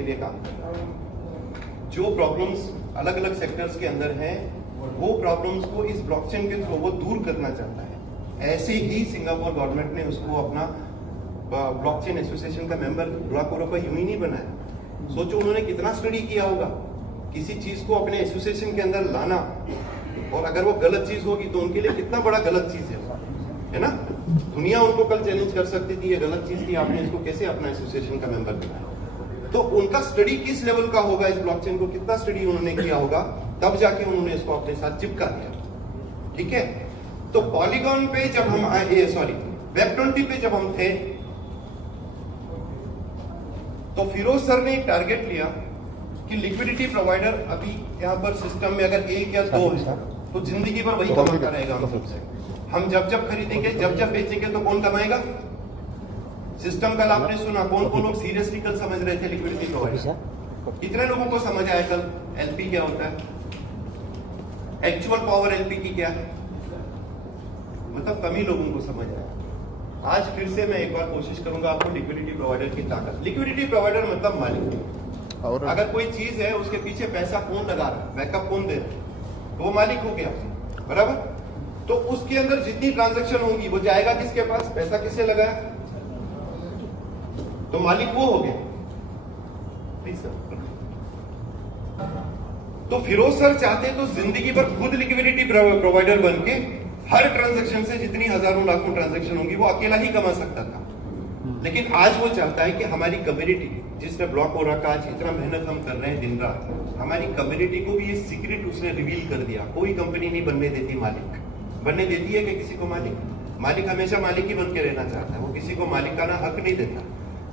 के लिए काम कर रहा है। जो प्रॉब्लम्स अलग अलग सेक्टर्स के अंदर हैं, वो प्रॉब्लम्स को इस ब्लॉकचेन के थ्रू वो दूर करना चाहता है। ऐसे ही सिंगापुर गवर्नमेंट ने उसको अपना ब्लॉकचेन एसोसिएशन का मेंबर ब्लॉक यूं ही नहीं बनाया। सोचो उन्होंने कितना स्टडी किया होगा किसी चीज को अपने एसोसिएशन के अंदर लाना, और अगर वो गलत चीज होगी तो उनके लिए कितना बड़ा गलत चीज है ना। दुनिया उनको कल चैलेंज कर सकती थी, ये गलत चीज थी, आपने इसको कैसे अपना एसोसिएशन का मेंबर बनाया। तो उनका स्टडी किस लेवल का होगा, इस ब्लॉकचेन को कितना स्टडी उन्होंने किया होगा, तब जाके उन्होंने इसको अपने साथ चिपका दिया। ठीक है, तो पॉलीगॉन पे जब हम आए, सॉरी वेब20 पे जब हम थे, तो फिरोज सर ने एक टारगेट लिया कि लिक्विडिटी प्रोवाइडर अभी यहाँ पर सिस्टम में अगर एक या दो है तो जिंदगी भर वही कमाता रहेगा हम सबसे। हम जब जब खरीदेंगे, जब जब बेचेंगे तो कौन कमाएगा? सिस्टम। कल आपने सुना कौन कौन लोग सीरियसली कल समझ रहे थे लिक्विडिटी प्रोवाइडर, कितने लोगों को समझ आया कल एलपी क्या होता है, एक्चुअल पावर एलपी की क्या है? मतलब कम ही लोगों को समझ आया। आज फिर से मैं एक बार कोशिश करूंगा आपको लिक्विडिटी प्रोवाइडर की ताकत। लिक्विडिटी प्रोवाइडर मतलब मालिक। और अगर कोई चीज है उसके पीछे पैसा कौन लगा रहा है, बैकअप कौन दे रहा है, तो वो मालिक हो गया, बराबर। तो उसके अंदर जितनी ट्रांजैक्शन होंगी वो जाएगा किसके पास, पैसा किससे लगाया, तो मालिक वो हो गया। तो फिरोज सर चाहते तो जिंदगी भर खुद लिक्विडिटी प्रोवाइडर बन के हर ट्रांजैक्शन से जितनी हजारों लाखों ट्रांजैक्शन होंगी वो अकेला ही कमा सकता था। लेकिन आज वो चाहता है कि हमारी कम्युनिटी जिसने ब्लॉक हो रखा, आज इतना मेहनत हम कर रहे हैं दिन रात, हमारी कम्युनिटी को भी ये सीक्रेट उसने रिवील कर दिया। कोई कंपनी नहीं बनने देती मालिक, बनने देती है कि किसी को मालिक? मालिक हमेशा मालिक ही बन के रहना चाहता है, वो किसी को मालिकाना हक नहीं देता।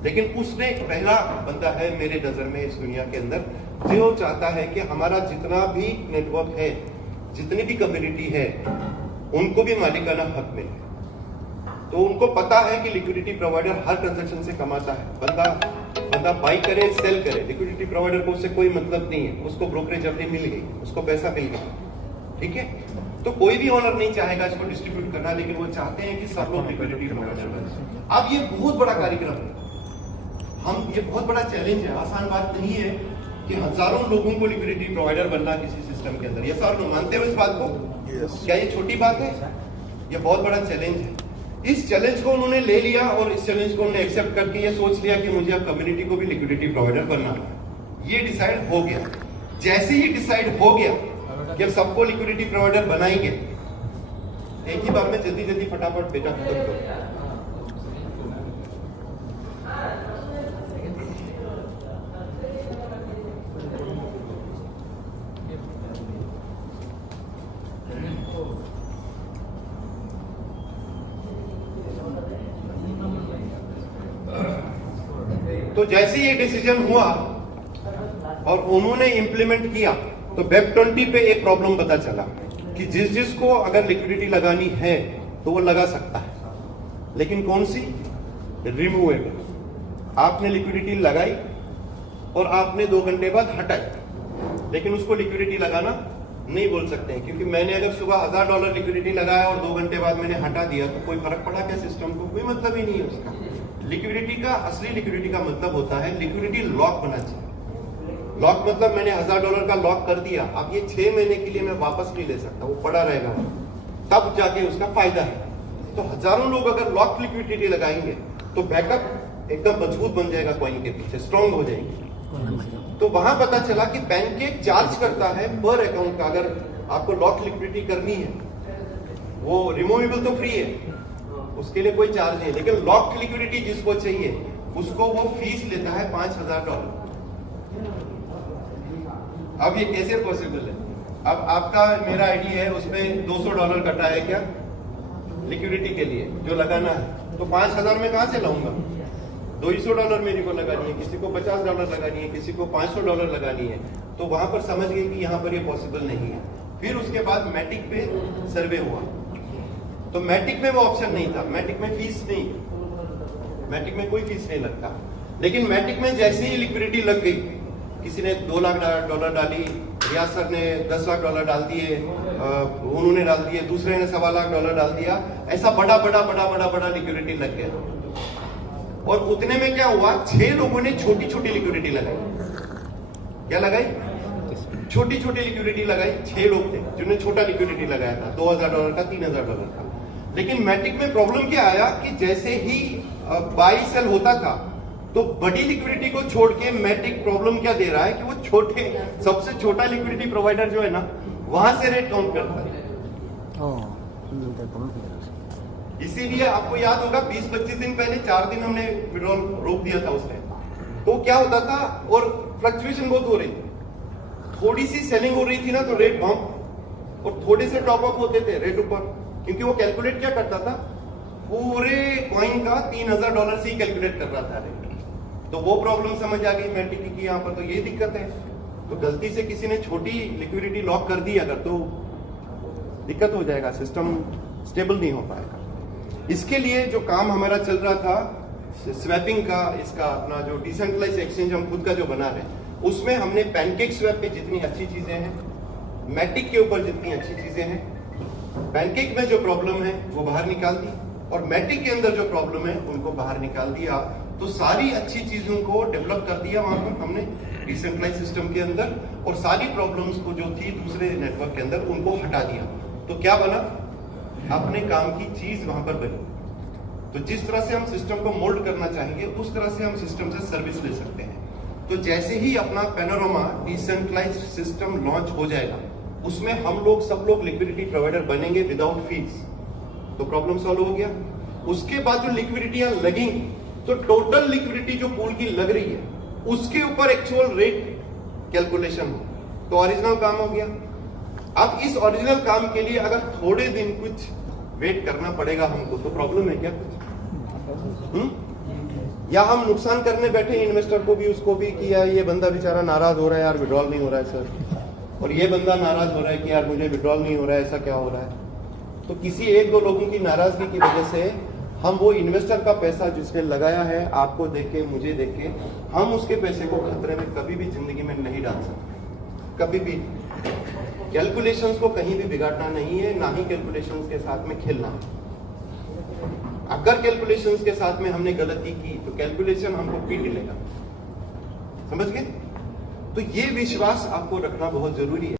लेकिन उसने एक पहला बंदा है मेरे नजर में इस दुनिया के अंदर जो चाहता है कि हमारा जितना भी नेटवर्क है, जितनी भी कम्युनिटी है, उनको भी मालिकाना हक मिले। तो उनको पता है कि लिक्विडिटी प्रोवाइडर हर ट्रांजैक्शन से कमाता है। बंदा बाई करे सेल करे, लिक्विडिटी प्रोवाइडर को उससे कोई मतलब नहीं है, उसको ब्रोकरेज अपनी मिल गई, उसको पैसा मिल गया। ठीक है, तो कोई भी ऑनर नहीं चाहेगा इसको डिस्ट्रीब्यूट करना, लेकिन वो चाहते हैं कि सब लोग लिक्विडिटी प्रोवाइडर बने। अब ये बहुत बड़ा कार्यक्रम है, ये बहुत बड़ा चैलेंज है, आसान बात नहीं है कि हजारों लोगों को लिक्विडिटी प्रोवाइडर बनना किसी सिस्टम के अंदर। ये सर मानते हो इस बात को? क्या ये छोटी बात है? ये बहुत बड़ा चैलेंज है। इस चैलेंज को उन्होंने ले लिया और इस चैलेंज को उन्होंने एक्सेप्ट करके ये सोच लिया कि मुझे अब कम्युनिटी को भी लिक्विडिटी प्रोवाइडर बनना है। ये डिसाइड हो गया। जैसे ही डिसाइड हो गया कि अब सबको लिक्विडिटी प्रोवाइडर बनाएंगे, एक ही बार में जल्दी जल्दी फटाफट बेटा खत्म करो। तो जैसे ये डिसीजन हुआ और उन्होंने इंप्लीमेंट किया, तो वेब20 पे एक प्रॉब्लम पता चला कि जिसको अगर लिक्विडिटी लगानी है तो वो लगा सकता है, लेकिन कौन सी? रिमूवेबल। आपने लिक्विडिटी लगाई और आपने 2 घंटे बाद हटाई, लेकिन उसको लिक्विडिटी लगाना नहीं बोल सकते हैं, क्योंकि मैंने अगर सुबह $1000 लिक्विडिटी लगाया और 2 घंटे बाद मैंने हटा दिया तो कोई फर्क पड़ा क्या सिस्टम को? कोई मतलब ही नहीं है उसका। लिक्विडिटी का असली लिक्विडिटी का मतलब होता है लिक्विडिटी लॉक होना चाहिए। लॉक मतलब मैंने $1000 का लॉक कर दिया, अब ये 6 महीने के लिए मैं वापस नहीं ले सकता, वो पड़ा रहेगा, तब जाके उसका फायदा है। तो हजारों लोग अगर लॉक लिक्विडिटी लगाएंगे तो बैकअप एकदम मजबूत बन जाएगा, कॉइन के पीछे स्ट्रॉन्ग हो जाएंगे। तो वहां पता चला कि बैंक एक चार्ज करता है पर अकाउंट का, अगर आपको लॉक लिक्विडिटी करनी है। वो रिमूवेबल तो फ्री है, उसके लिए कोई चार्ज नहीं, लेकिन लॉक लिक्विडिटी जिसको चाहिए उसको वो फीस लेता है $5000। अब ये कैसे पॉसिबल है? अब आपका मेरा आईडी है, उसमें $200 कटा है क्या लिक्विडिटी के लिए जो लगाना है, तो 5000 में कहां से लाऊंगा? $200 मेरे को लगानी है, किसी को $50 लगानी है, किसी को $500 लगानी है। तो वहां पर समझ गए कि यहाँ पर ये पॉसिबल नहीं है। फिर उसके बाद मैटिक पे सर्वे हुआ, तो मैटिक में वो ऑप्शन नहीं था, मैटिक में फीस नहीं, मैटिक में कोई फीस नहीं लगता। लेकिन मैटिक में जैसे ही लिक्विडिटी लग गई, किसी ने $2 लाख डाली, रियाज सर ने $10 लाख डाल दिए, उन्होंने डाल दिए, दूसरे ने $1.25 लाख डाल दिया, ऐसा बड़ा लिक्विडिटी लग गया। और उतने में क्या हुआ, 6 लोगों ने छोटी छोटी लिक्विडिटी लगाई। क्या लगाई? छोटी छोटी लिक्विडिटी लगाई। 6 लोग थे जिन्होंने छोटा लिक्विडिटी लगाया था, $2000 का, $3000 का। लेकिन मैटिक में प्रॉब्लम क्या आया कि जैसे ही बाई सेल होता था तो बड़ी लिक्विडिटी को छोड़ के मैटिक प्रॉब्लम क्या दे रहा है कि वो छोटे, सबसे छोटा लिक्विडिटी प्रोवाइडर जो है ना, वहां से रेट काउंट करता है। इसीलिए आपको याद होगा 20-25 दिन पहले 4 दिन हमने विड्रॉल रोक दिया था उसने। तो क्या होता था, और फ्लक्चुएशन बहुत हो रही थी, थोड़ी सी सेलिंग हो रही थी ना तो रेट बम्प, और थोड़े से टॉप अप होते थे रेट ऊपर, क्योंकि वो कैलकुलेट क्या करता था, पूरे कॉइन का $3000 से ही कैलकुलेट कर रहा था रेट। तो वो प्रॉब्लम समझ आ गई मैटिक की, यहाँ पर तो ये दिक्कत है। तो गलती से किसी ने छोटी लिक्विडिटी लॉक कर दी अगर, तो दिक्कत हो जाएगा, सिस्टम स्टेबल नहीं हो पाएगा। इसके लिए जो काम हमारा चल रहा था स्वैपिंग का, इसका अपना जो डिसेंट्रलाइज एक्सचेंज हम खुद का जो बना रहे हैं, उसमें हमने पैनकेक स्वैप पे जितनी अच्छी चीजें हैं, मैटिक के ऊपर जितनी अच्छी चीजें हैं, पैनकेक में जो प्रॉब्लम है वो बाहर निकाल दी, और मैटिक के अंदर जो प्रॉब्लम है उनको बाहर निकाल दिया। तो सारी अच्छी चीजों को डेवलप कर दिया वहां पर हमने डिसेंट्रलाइज सिस्टम के अंदर, और सारी प्रॉब्लम्स को जो थी दूसरे नेटवर्क के अंदर उनको हटा दिया। तो क्या बना, अपने काम की चीज वहां पर बनी। तो जिस तरह से हम सिस्टम को मोल्ड करना चाहेंगे उस तरह से हम सिस्टम से सर्विस ले सकते हैं। तो जैसे ही अपना पैनोरामा डिसेंट्रलाइज सिस्टम लॉन्च हो जाएगा, उसमें हम लोग सब लोग लिक्विडिटी प्रोवाइडर बनेंगे विदाउट फीस, तो प्रॉब्लम सॉल्व हो गया। उसके बाद जो लिक्विडिटियां लगेंगी, तो टोटल लिक्विडिटी जो पूल की लग रही है उसके ऊपर एक्चुअल रेट कैलकुलेशन हो, तो ओरिजिनल काम हो गया। अब इस ओरिजिनल काम के लिए अगर थोड़े दिन कुछ वेट करना पड़ेगा हमको, तो प्रॉब्लम है क्या कुछ? या हम नुकसान करने बैठे इन्वेस्टर को भी, उसको भी कि यार ये बंदा बेचारा नाराज हो रहा है यार, विड्रॉल नहीं हो रहा है सर, और ये बंदा नाराज हो रहा है कि यार मुझे विड्रॉल नहीं हो रहा है, ऐसा क्या हो रहा है। तो किसी 1-2 लोगों की नाराजगी की वजह से हम वो इन्वेस्टर का पैसा जिसने लगाया है, आपको देख के, मुझे देख के, हम उसके पैसे को खतरे में कभी भी जिंदगी में नहीं डाल सकते, कभी भी। कैलकुलेशंस को कहीं भी बिगाड़ना नहीं है, ना ही कैलकुलेशंस के साथ में खेलना है। अगर कैलकुलेशंस के साथ में हमने गलती की तो कैलकुलेशन हमको पीट लेगा, समझ गए? तो ये विश्वास आपको रखना बहुत जरूरी है।